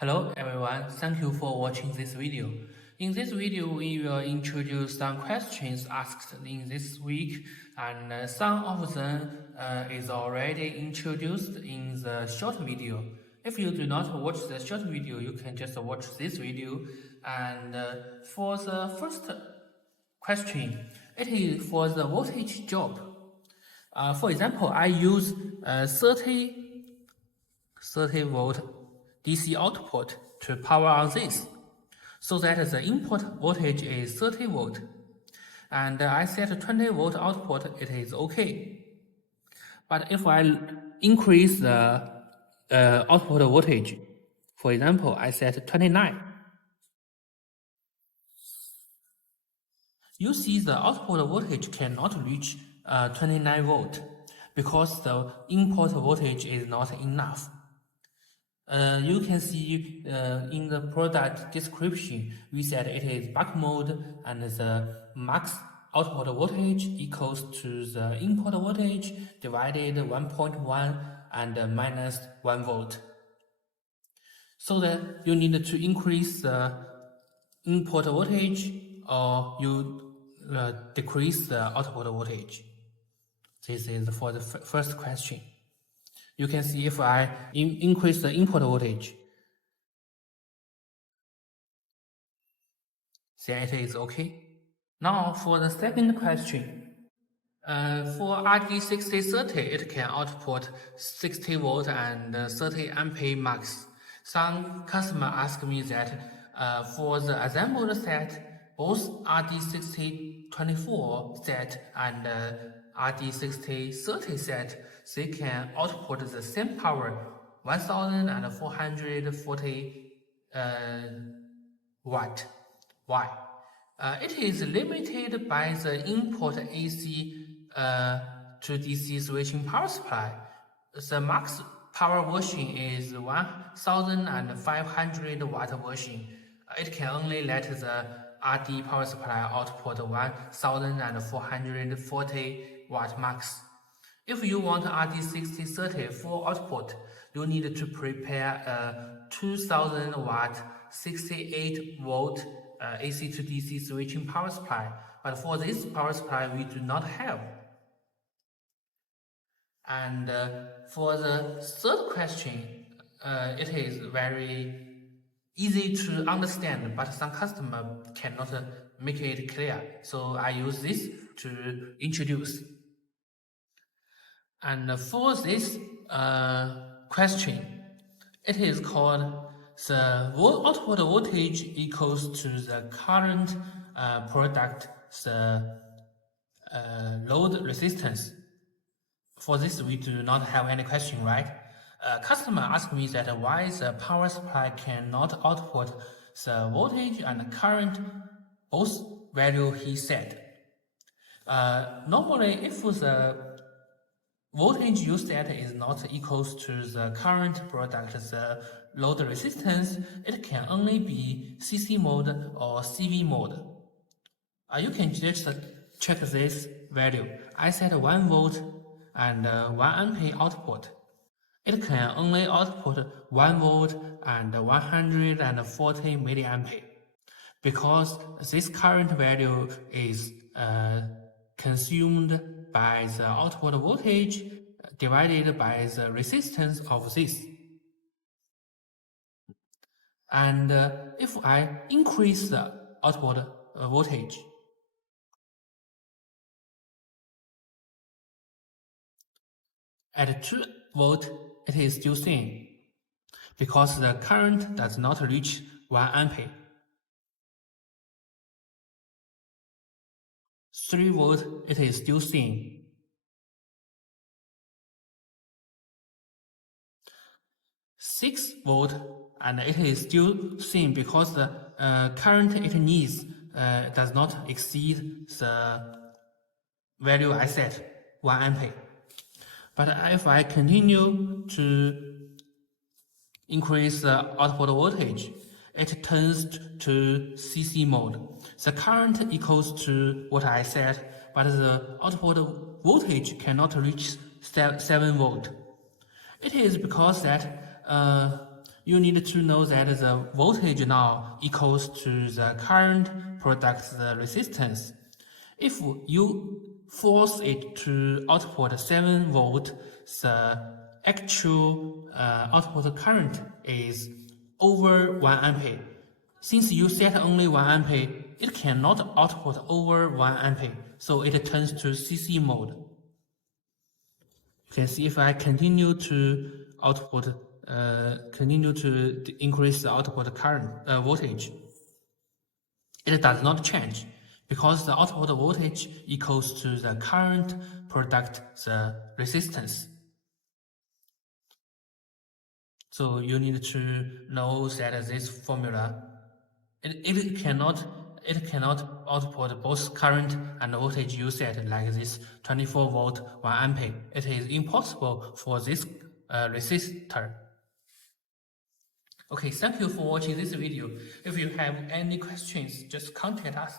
Hello everyone, thank you for watching this video. In this video, we will introduce some questions asked in this week, and some of them is already introduced in the short video. If you do not watch the short video, you can just watch this video. And for the first question, it is for the voltage job. For example, I use 30 volt DC output to power on this, so that the input voltage is 30 volt, and I set 20 volt output, it is okay. But if I increase the output voltage, for example, I set 29, you see the output voltage cannot reach 29 volt because the input voltage is not enough. You can see in the product description, we said it is buck mode and the max output voltage equals to the input voltage divided 1.1 and minus 1 volt. So that you need to increase the input voltage or you decrease the output voltage. This is for the first question. You can see if I increase the input voltage, then it is okay. Now for the second question, for RD6030, it can output 60 volt and 30 ampere max. Some customer ask me that for the assembled set, both RD6024 set and RD6030 set, they can output the same power, 1440 watt. Why? It is limited by the input AC to DC switching power supply. The max power version is 1500 watt version. It can only let the RD power supply output 1440 watt max. If you want RD6030 full output, you need to prepare a 2000 watt 68 volt AC to DC switching power supply. But for this power supply, we do not have. And for the third question, it is very easy to understand, but some customer cannot make it clear. So I use this to introduce. And for this question, it is called the output voltage equals to the current product, the load resistance. For this, we do not have any question, right? Customer asked me that why the power supply cannot output the voltage and current, both value he said. Normally, if the voltage you set is not equals to the current product, the load resistance, it can only be CC mode or CV mode. You can just check this value. I set 1 volt and 1 ampere output. It can only output 1 volt and 140 milliampere because this current value is consumed by the output voltage divided by the resistance of this. And if I increase the output voltage, at 2 volt, it is still same because the current does not reach 1 ampere. 3 volt, it is still same. 6 volt, and it is still same because the current it needs does not exceed the value I set, 1 ampere. But if I continue to increase the output voltage, it turns to CC mode. The current equals to what I said, but the output voltage cannot reach 7 volt. It is because that you need to know that the voltage now equals to the current product the resistance. If you force it to output 7 volt, the actual output current is over 1 ampere. Since you set only 1 ampere, it cannot output over 1 ampere, so it turns to CC mode. You can see if I continue to increase the output current voltage, it does not change because the output voltage equals to the current product the resistance. So you need to know that this formula it cannot output both current and voltage you set like this 24 volt 1 ampere. It is impossible for this resistor. Okay, thank you for watching this video. If you have any questions, just contact us.